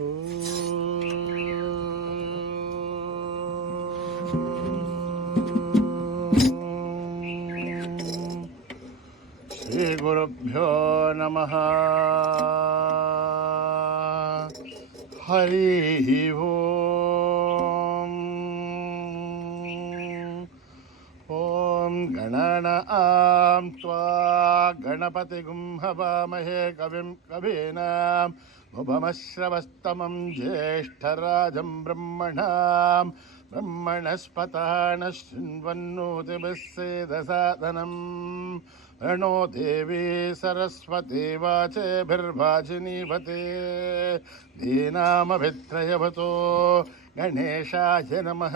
శ్రీ గురుభ్యో నమః. హరి ఓం. ఓం గణానాం త్వా గణపతిగుం హవామహే కవిం కవీనాం ఉపమశ్రవస్తమం జ్యేష్ఠరాజం బ్రహ్మణాం బ్రహ్మణస్పతాన శృण्वन्नोतिभिस्सेदसादनं प्रणो देवी सरस्वती वाचेभिर्वाचिनीवते दीनामभित्रयवतो गणेशाय नमः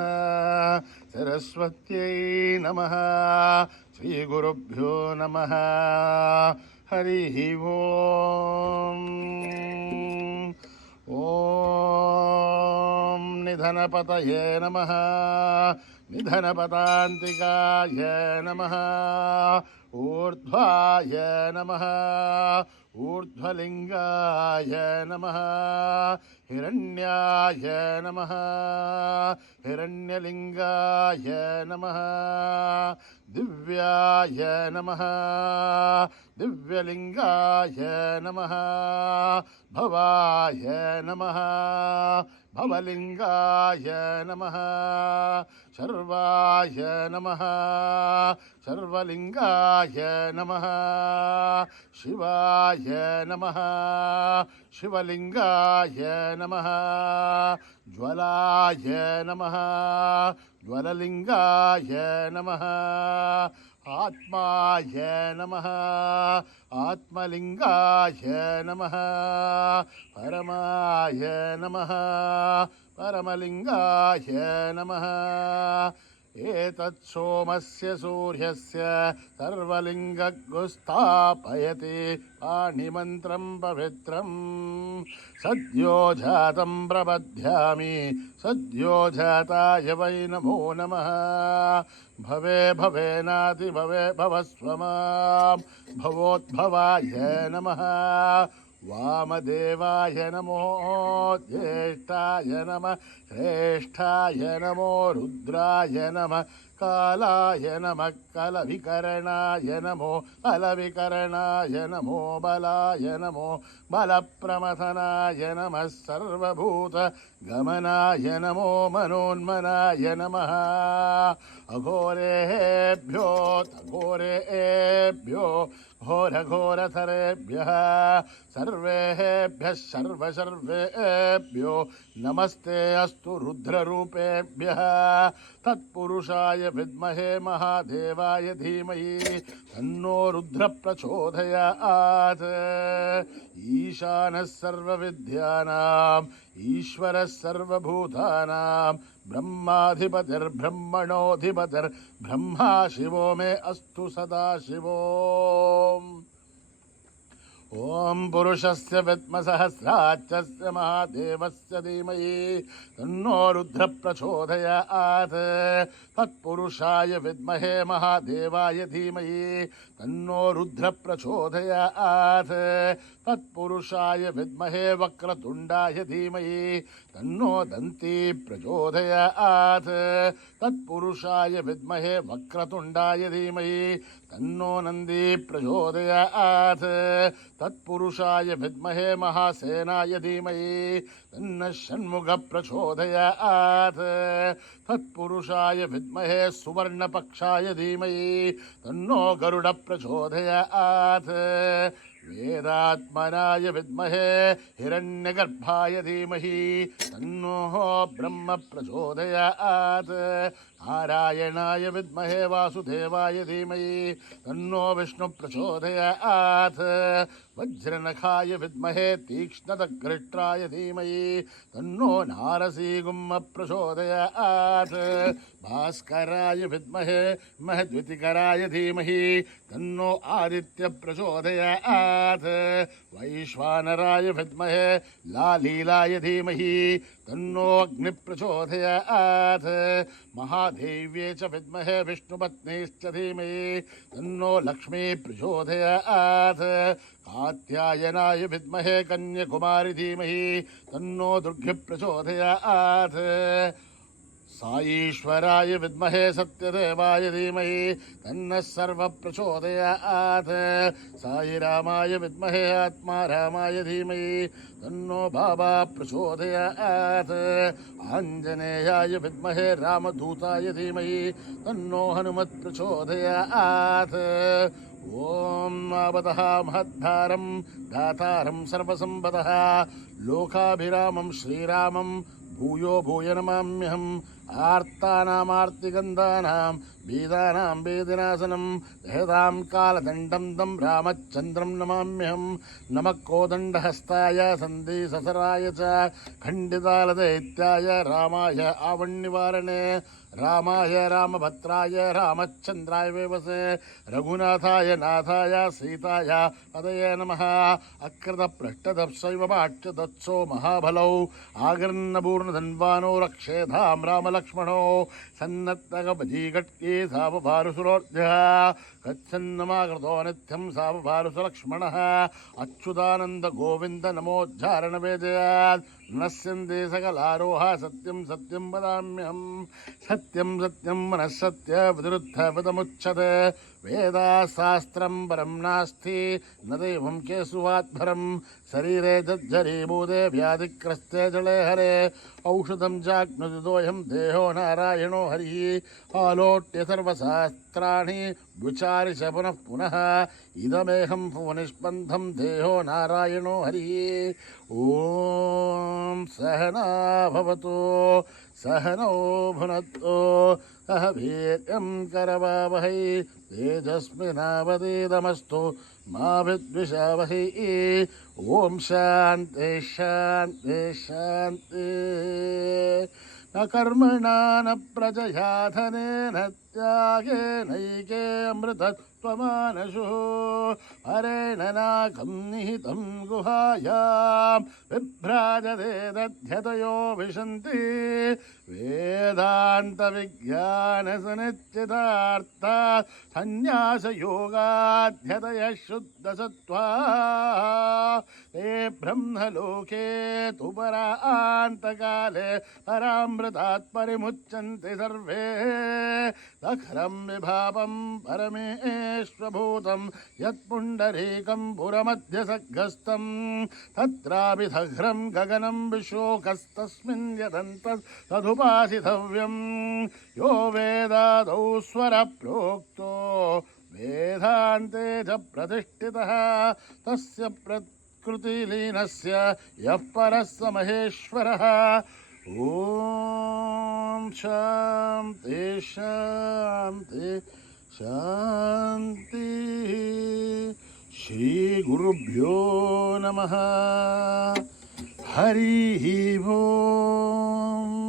सरस्वत्यै नमः श्रीगुरुभ्यो नमः हरिः ओम्. ఓం నిధనపతయే నమః నిధనపతాంతికాయ నమః ఊర్ధ్వాయ నమః ఊర్ధ్వలింగాయ నమః హిరణ్యాయ నమః హిరణ్యలింగాయ నమః దివ్యాయ నమః దివ్యలింగాయ నమః భవాయ నమః భవలింగాయ నమః శర్వాయ నమః శర్వలింగాయ నమః శివాయ నమః శివలింగాయ నమః జ్వలాయ నమః జ్వలలింగాయ నమః ఆత్మాయ నమః ఆత్మలింగాయ నమః పరమాయ నమః పరమలింగాయ నమః ఏతత్ సోమస్య సూర్యస్య సర్వలింగగుస్థాపయతి పాణిమంత్రం పవిత్రం సద్యో జాతం ప్రబధ్యామి సద్యో జాతాయ వై నమో నమః భవే భవేనాతి భవే భవస్వమాం భవోద్భవాయ నమః వామదేవాయ నమో జ్యేష్ఠాయ నమః శ్రేష్ఠాయ నమో రుద్రాయ నమః కాలాయ నమః కలవికరణాయ నమో అలవికరణాయ నమో బలాయ నమో బలప్రమథనాయ నమః సర్వభూత గమనాయ నమో మనోన్మనాయ నమః అఘోరేభ్యో తఘోరేభ్యో घोरघोरथरेभ्यः सर्वेभ्यः सर्वसर्वेभ्यो नमस्ते अस्तु रुद्ररूपेभ्यः तत्पुरुषाय विद्महे महादेवाय धीमहि तन्नो रुद्र प्रचोदयात्. ईशानः सर्वविद्यानाम् ईश्वरः सर्वभूतानां ब्रह्माधिपतिर्ब्रह्मणोऽधिपतिर्ब्रह्मा शिवो मे अस्तु सदाशिवो. ओम पुरुषस्य विद्मसहस्राक्षस्य महादेवस्य धीमहि तन्नो रुद्र प्रचोदयात्. तत्पुरुषाय विद्महे महादेवाय धीमहि तन्नो रुद्र प्रचोदयात्. तत्पुरुषाय विद्महे वक्रतुण्डाय धीमहि तन्नो दन्ती प्रचोदयात्. तत्पुरुषाय विद्महे वक्रतुण्डाय धीमहि तन्नो नन्दी प्रचोदयात्. तत्पुरुषाय विद्महे महासेनाय धीमहि तन्नः षण्मुख प्रचोदयात्. तत्पुरुषाय विद्महे सुवर्णपक्षाय धीमहि तन्नो गरुड प्रचोदयात्. वेदात्मनाय विद्महे हिरण्यगर्भाय धीमहि तन्नो ब्रह्म प्रचोदयात्. नारायणाय विद्महे वासुदेवाय धीमहि तन्नो विष्णु प्रचोदयात्. वज्रनखाय विद्महे तीक्ष्णदग्रष्ट्राय धीमहि तन्नो नारसीगुम्म प्रचोदयात्. भास्कराय विद्महे महद्वितिकराय धीमहि तन्नो आदित्य प्रचोदयात्. वैश्वानराय विद्महे लालीलाय धीमहि तन्नो अग्नि प्रचोदयात्. देव्ये च विद्महे विष्णुपत्नीश्च धीमहि तन्नो लक्ष्मी प्रचोदयात् कात्यायनाय विद्महे कन्याकुमारी धीमहि तन्नो दुर्गे प्रचोदयात् साईश्वराय विद्महे सत्यदेवाय धीमहि तन्नः सर्वः प्रचोदयात् साईरामाय विद्महे आत्मारामाय धीमहि तन्नो बाबा प्रचोदयात् आञ्जनेयाय विद्महे रामदूताय धीमहि तन्नो हनुमत् प्रचोदयात् ॐ आवतः महद्धारं दातारं सर्वसम्पदः लोकाभिरामं श्रीरामं भूयो भूय नमाम्यहम् आर्तानामार्तिगन्धानां वेदानां वेदनाशनं दहतां कालदण्डं तं रामचन्द्रं नमाम्यहम् नमः कोदण्डहस्ताय सन्धिससराय च खण्डितालदैत्याय रामाय आवन्निवारणे रामाय रामभद्राय रामचन्द्राय वेवसे रघुनाथाय नाथाय सीताय पदये नमः अकृतपृष्ठदप्सैव पाठ्यदत्सो महाबलौ आगर्नपूर्णधन्वानो रक्षेधां रामलक्ष्मणो सन्नत्तकपजीकट्के सावभारुसुरोर्ध्यः गच्छन्नमाकृतो नित्यं सावभारुसलक्ष्मणः अच्युतानन्द गोविन्द नमोज्झारणवेदयात् नश्यन्ते सकलारोह सत्यं सत्यं वदाम्यहम् सत्यं सत्यं मनः सत्य विरुद्धविदमुच्यते वेदाशास्त्रं परं नास्ति न दैवं केशवात्भरं शरीरे जज्जरीभूते व्याधिग्रस्ते जले हरे औषधं चाग्नुदितोऽयं देहो नारायणो हरिः आलोट्य सर्वशास्त्राणि विचार्य पुनः पुनः इदमेहं भुवनिष्पन्दं देहो नारायणो हरिः ॐ सहना भवतु सहनौ भुनक्तु सह वीर्यं करवावहै तेजस्विनावधीतमस्तु मा विद्विषावहै ॐ शान्ति शान्ति शान्ति न कर्मणा न प्रजया धनेन त्यागेनैके अमृतत्वमानशुः हरेण नाकं निहितं गुहायां विभ्राजते दध्यतयो विशन्ति वेदान्तविज्ञानसनिश्चितार्थ संन्यासयोगाध्यतयः शुद्धसत्त्वा ते ब्रह्मलोके तु परान्तकाले परामृतात् परिमुच्यन्ते सर्वे दखरं विभावं परमेश्वभूतं यत्पुण्डरीकं पुरमध्यसग्गस्तं तत्राभिधघ्रं गगनं विशोकस्तस्मिन् यदन्तः तदुपासितव्यं यो वेदादौ स्वरप्रोक्तो वेदान्ते च प्रतिष्ठितः तस्य प्रकृतिलीनस्य यः परः स महेश्वरः ॐ शान्ति शान्ति शान्ति श्रीगुरुभ्यो नमः हरिः ओम्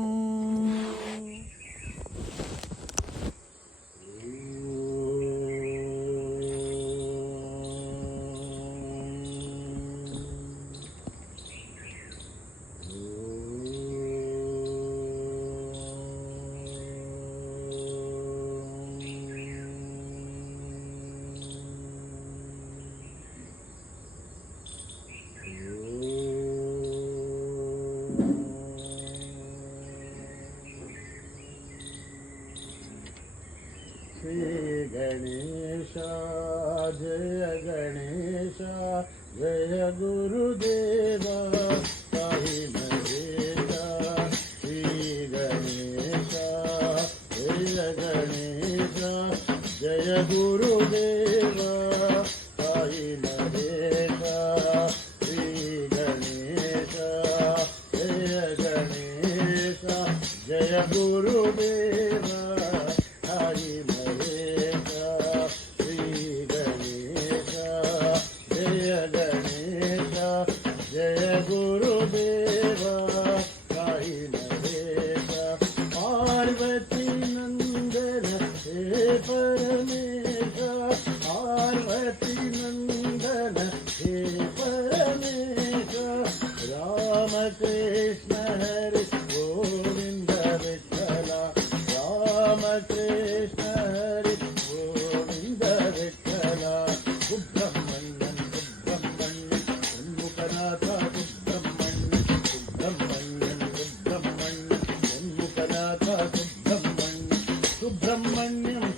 गणेश जय गणेश जय गुरुदेव साई महेश श्री गणेश जय गणेश जय गुरुदेव साई महेश श्री गणेश जय गणेश जय गुरुदेव साई कृष्ण हरि गोविंद विठला राम कृष्ण हरी गोविंद विठ्ठल सुब्रह्मण्यम सुब्रह्मण्यम षण्मुखनाथ सुब्रह्मण्यम सुब्रह्मण्यम सुब्रह्मण्यम षण्मुखनाथ सुब्रह्मण्यम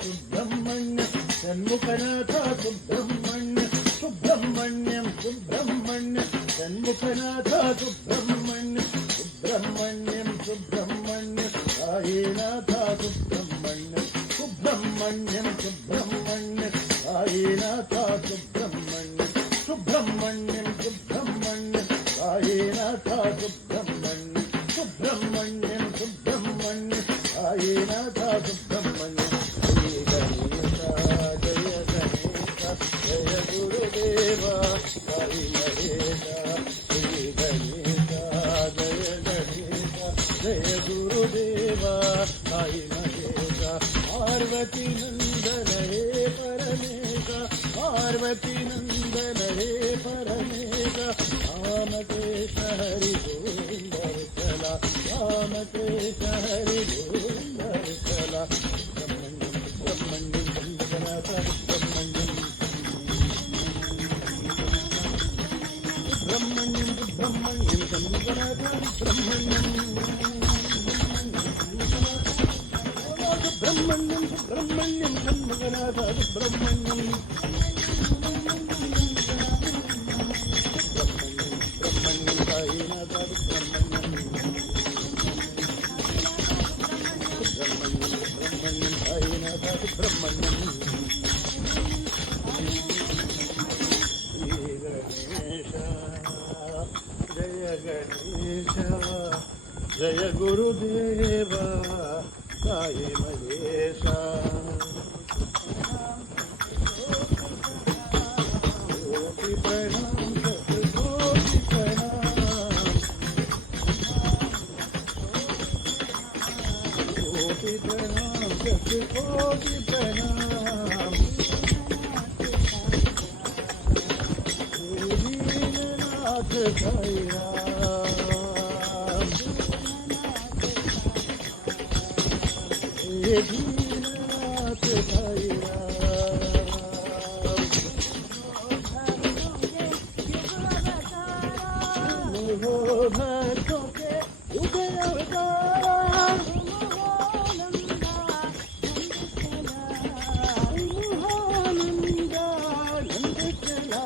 सुब्रह्मण्यम षण्मुखनाथ सुब्रह्मण्यम सुब्रह्मण्यम सुब्रह्मण्यम षण्मुखनाथ सुब्रह्मण्यम सुब्रह्मण्यम सुब्रह्मण्यम साईनाथ सुब्रह्मण्यम सुब्रह्मण्यम सुब्रह्मण्यम साईनाथ सुब्रह्मण्यम सुब्रह्मण्यम सुब्रह्मण्यम साईनाथ सुब्रह्मण्यम सुब्रह्मण्यम सुब्रह्मण्यम साईनाथ सुब्रह्मण्यम श्री गणेश जय गणेश जय गुरुदेव साई महेश श्री गणेश जय गणेश जय गुरुदेव साई महेश पार्वती नंदन हे परमेश पार्वती नंदन हे परमेश राम कृष्ण हरि गोविंद विठ्ठल राम कृष्ण हरि गोविंद विठ्ठल सुब्रह्मण्यम सुब्रह्मण्यम सुब्रह्मण्यम सुब्रह्मण्यम सुब्रह्मण्यम सुब्रह्मण्यम सुब्रह्मण्यम षण्मुखनाथ सुब्रह्मण्यम सुब्रह्मण्यम साईनाथ सुब्रह्मण्यम सुब्रह्मण्यम साईनाथ सुब्रह्मण्यम श्री गणेश जय गणेश जय गुरुदेव साई महेश कोटि प्रणाम कोटि प्रणाम कोटि प्रणाम कोटि प्रणाम दीननाथ साई राम दीननाथ साई राम हो भक्तों के युग अवतारा नंद चला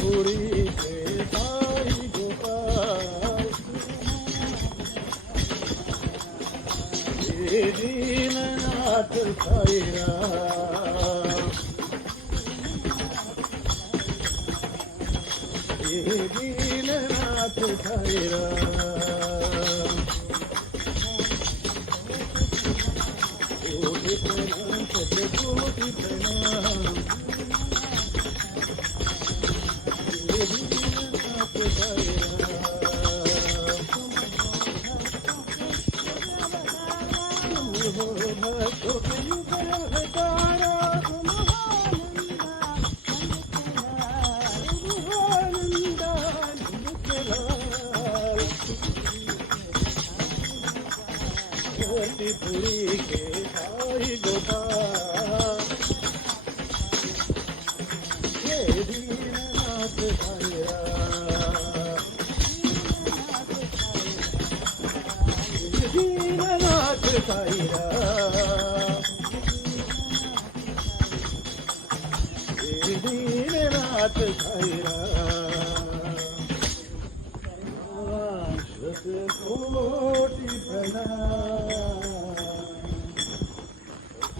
पुरी के साई गोपाल दीननाथ साई राम दीननाथ साई राम कोटि प्रणाम कोटि प्रणाम दीननाथ साई राम हो भक्तों के युग अवतारा पुरी के साई गोपाल हे दीननाथ साई राम दीननाथ साई राम दीननाथ साई राम कोटि प्रणाम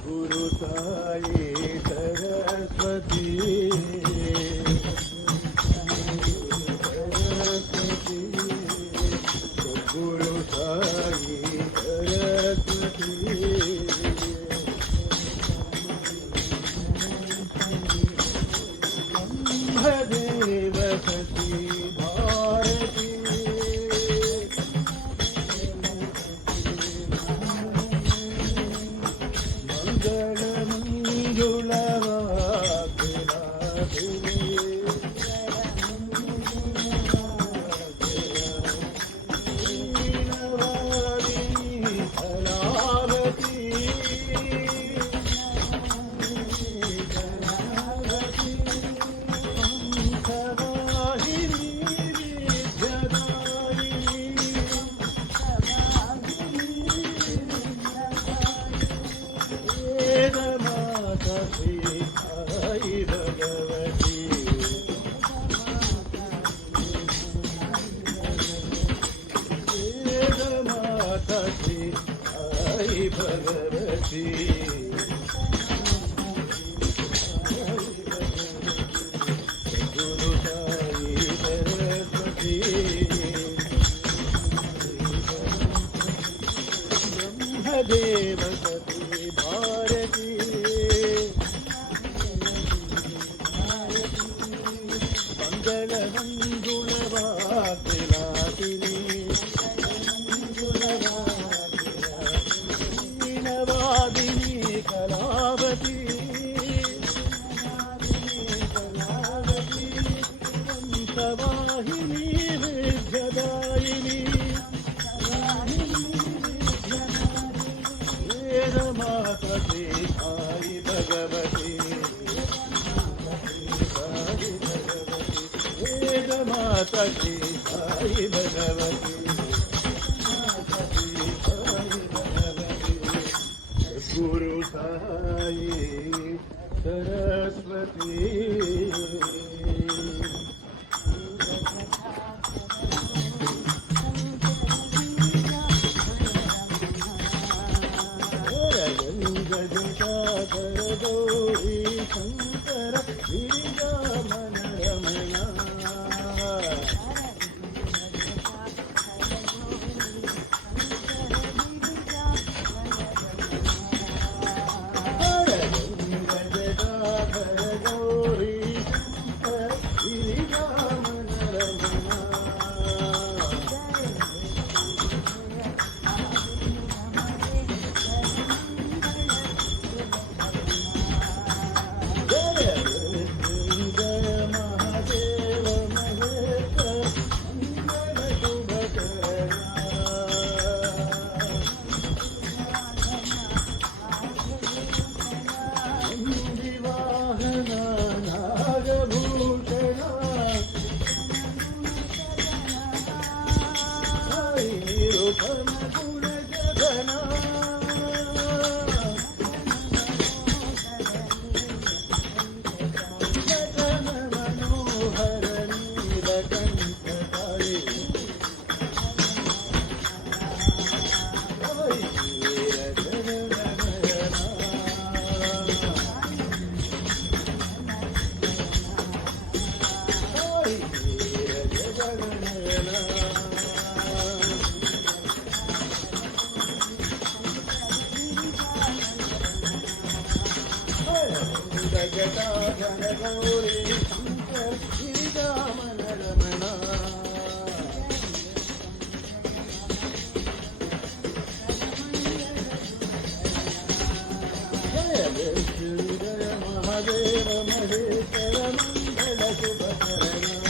गुरु साई सरस्वती सरस्वती गुरु साई सरस्वती ब्रह्मदेव सती भारती सद्गुरु साई सरस्वती ब्रह्मदेव सती भारती मंगलमंगुलवासिनी वीणवादिनी कलावती वाहिनी विद्यदायिनी वेदमातृ साई भगवती वेदमातृ साई भगवती गुरु साई सरस्वती गौरी शंकर गिरिजामन रमणा गौरी शंकर गिरिजामन रमणा गौरी शंकर गिरिजामन रमणा जय महादेव महेश्वर मंगल शुभकरणा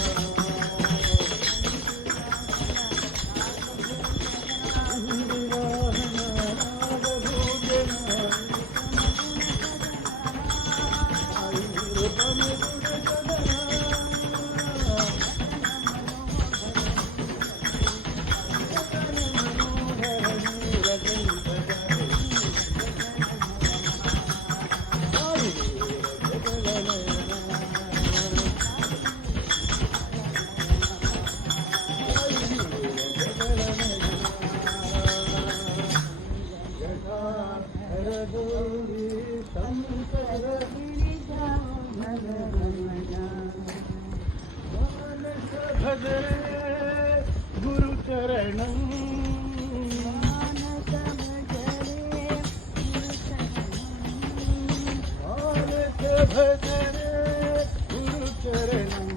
भजरे गुरुचरणं भजरे गुरुचरणं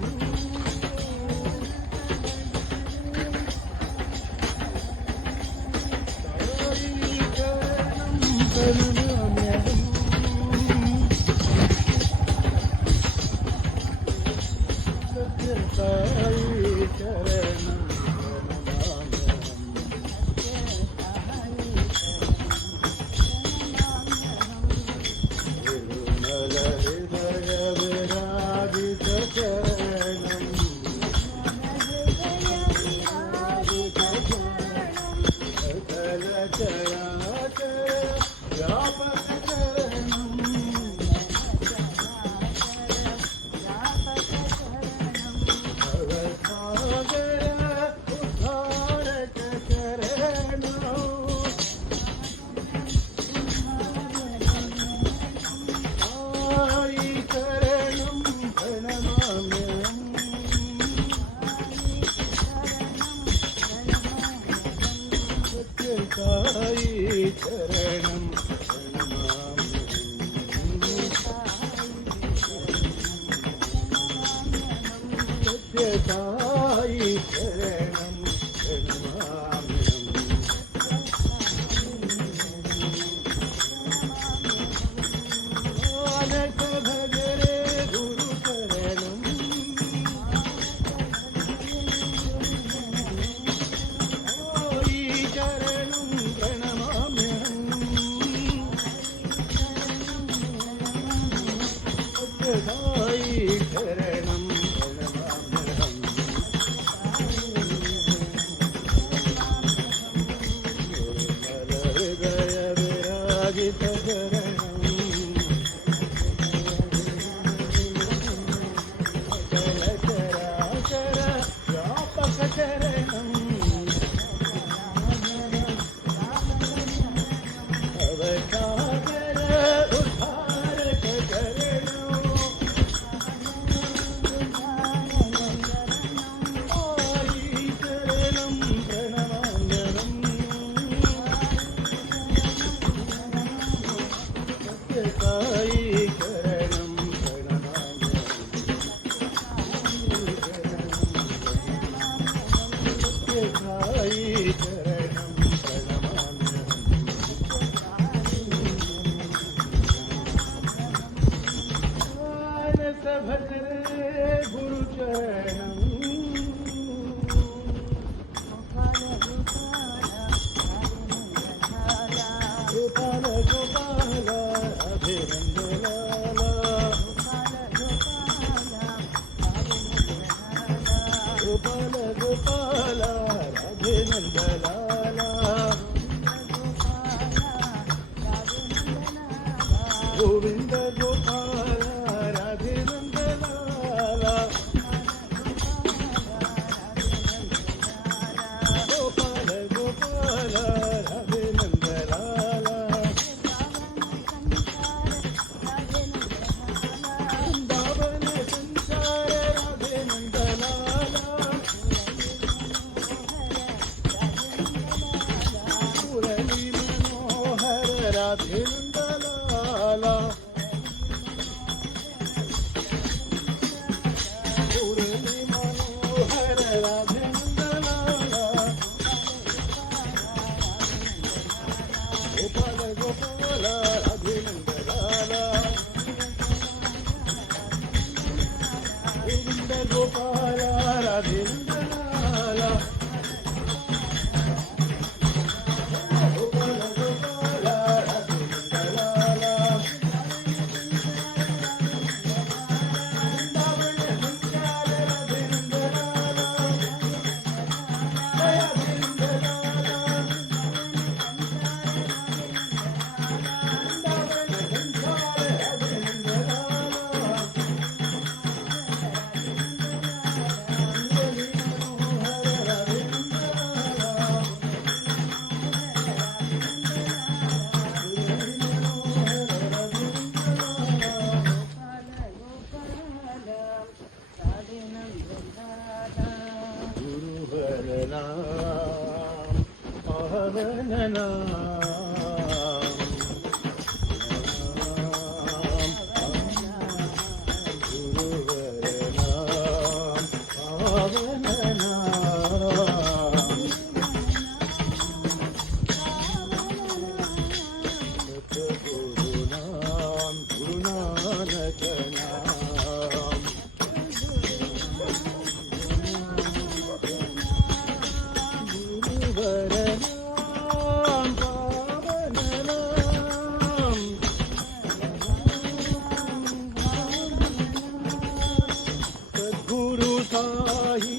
शरणं प्रणमाम्यहम् मानस भजरे गुरुचरणं चरणं प्रणमाम्यहम् साई शरणं प्रणमाम्यहम् हृदय विराजित शरणं सकल चराचर व्यापक शरणं अवसागर उद्धारक शरणं साई शरणं प्रणमाम्यहम् साई शरणं प्रणमाम्यहम् साई शरणं प्रणमाम्यहम् मानस भजरे गुरुचरणं गोपाल गोपाल अभिनंदलाला गोपाल गोपाल अभिनंदलाला गोविंद गोपाल राधेनंदलाला गोपाल गोपाल राधेनंदलाला वृंदावन संसार राधेनंदलाला मुरली मनोहर राधेनंदलाला मुरली मनोहर राधेनंदलाला गोपाल गोपाल राधेनंदलाला गोविंद गोपाल राधेनंदलाला गोपाल गोपाल राधेनंदलाला वृंदावन संचार राधेनंदलाला राधेनंदलाला वृंदावन संचार राधेनंदलाला मुरली मनोहर राधेनंदलाला गुरुवर नाम पावन नाम गुरुवर नाम पावन नाम सतगुरु नाम गुरु नानक नाम गुरुवर नाम पावन नाम सद्गुरु साई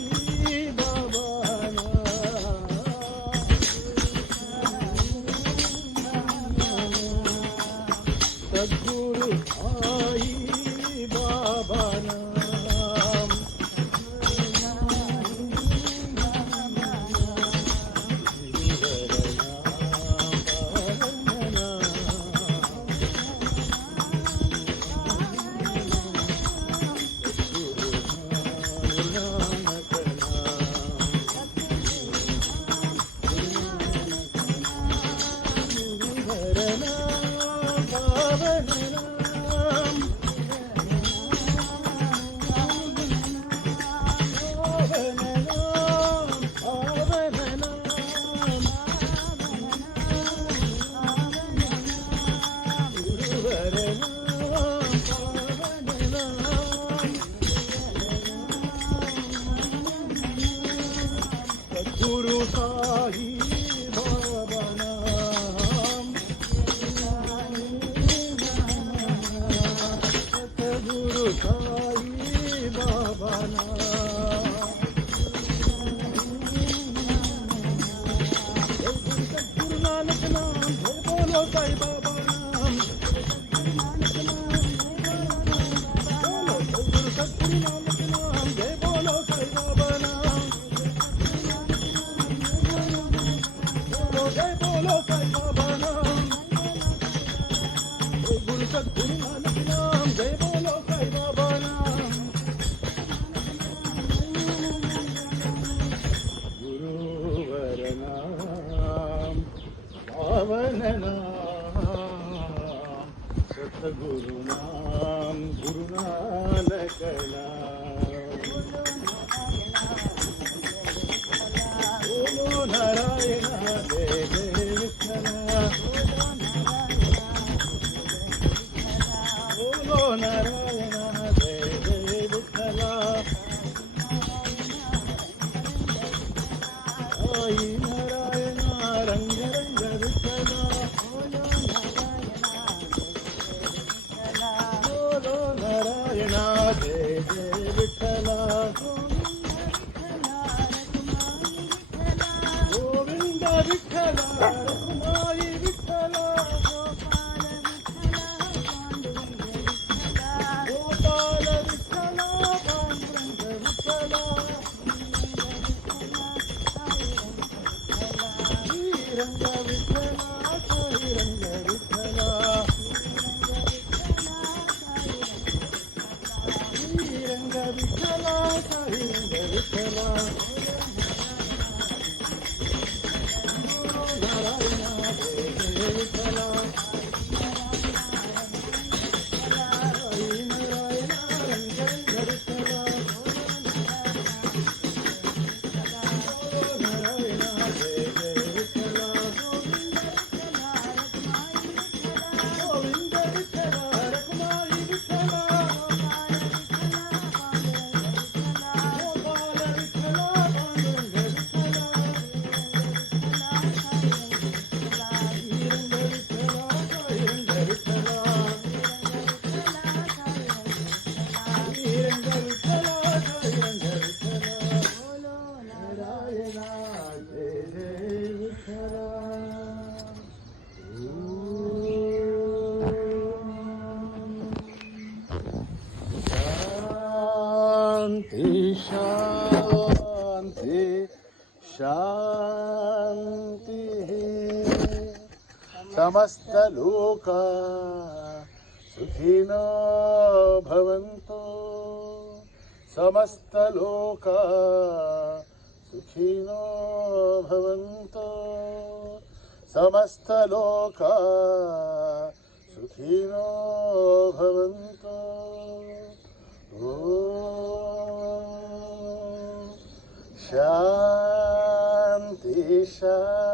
बाबा सद्गुरु साई बाबा नाम गुरुवर नाम पावन नाम सद्गुरु साई बाबा नाम सद्गुरु साई बाबा नाम सद्गुरु नानक नाम जय बोलो साई बाबा नाम सद्गुरु नानक नाम जय बोलो साई बाबा नाम जय बोलो साई बाबा नाम गुरु सद्गुरु नानक नाम जय बोलो साई बाबा नाम गुरुवर नाम पावन नाम सतगुरु नाम गुरु नानक नाम बोलो नारायण जय जय विठ्ठला बोलो नारायण जय जय विठ्ठला आई नारायण रंग रंग विठ्ठला बोलो नारायण जय जय विठ्ठला गोविंद विठ्ठला रखुमाई विठ्ठला गोपाल विठ्ठला पांडुरंग विठ्ठला श्रीरंग विठ्ठला साईरंग विठ्ठला श्रीरंग विठ्ठला साईरंग विठ्ठला नारायण जय जय विठ्ठला साई नारायण रंग रंग विठ्ठला नारायण जय जय विठ्ठला गोविंद विठ्ठला रखुमाई विठ्ठला गोपाल विठ्ठला पांडुरंग विठ्ठला श्रीरंग विठ्ठला साईरंग विठ्ठला श्रीरंग विठ्ठला साईरंग विठ्ठला नारायण जय जय विठ्ठला शांती शांती शांती समस्त लोक सुखिनो भवन्तु समस्त लोक सुखिनो भवन्तु समस्त लोक सुखिनो भवन्तु शांती शांती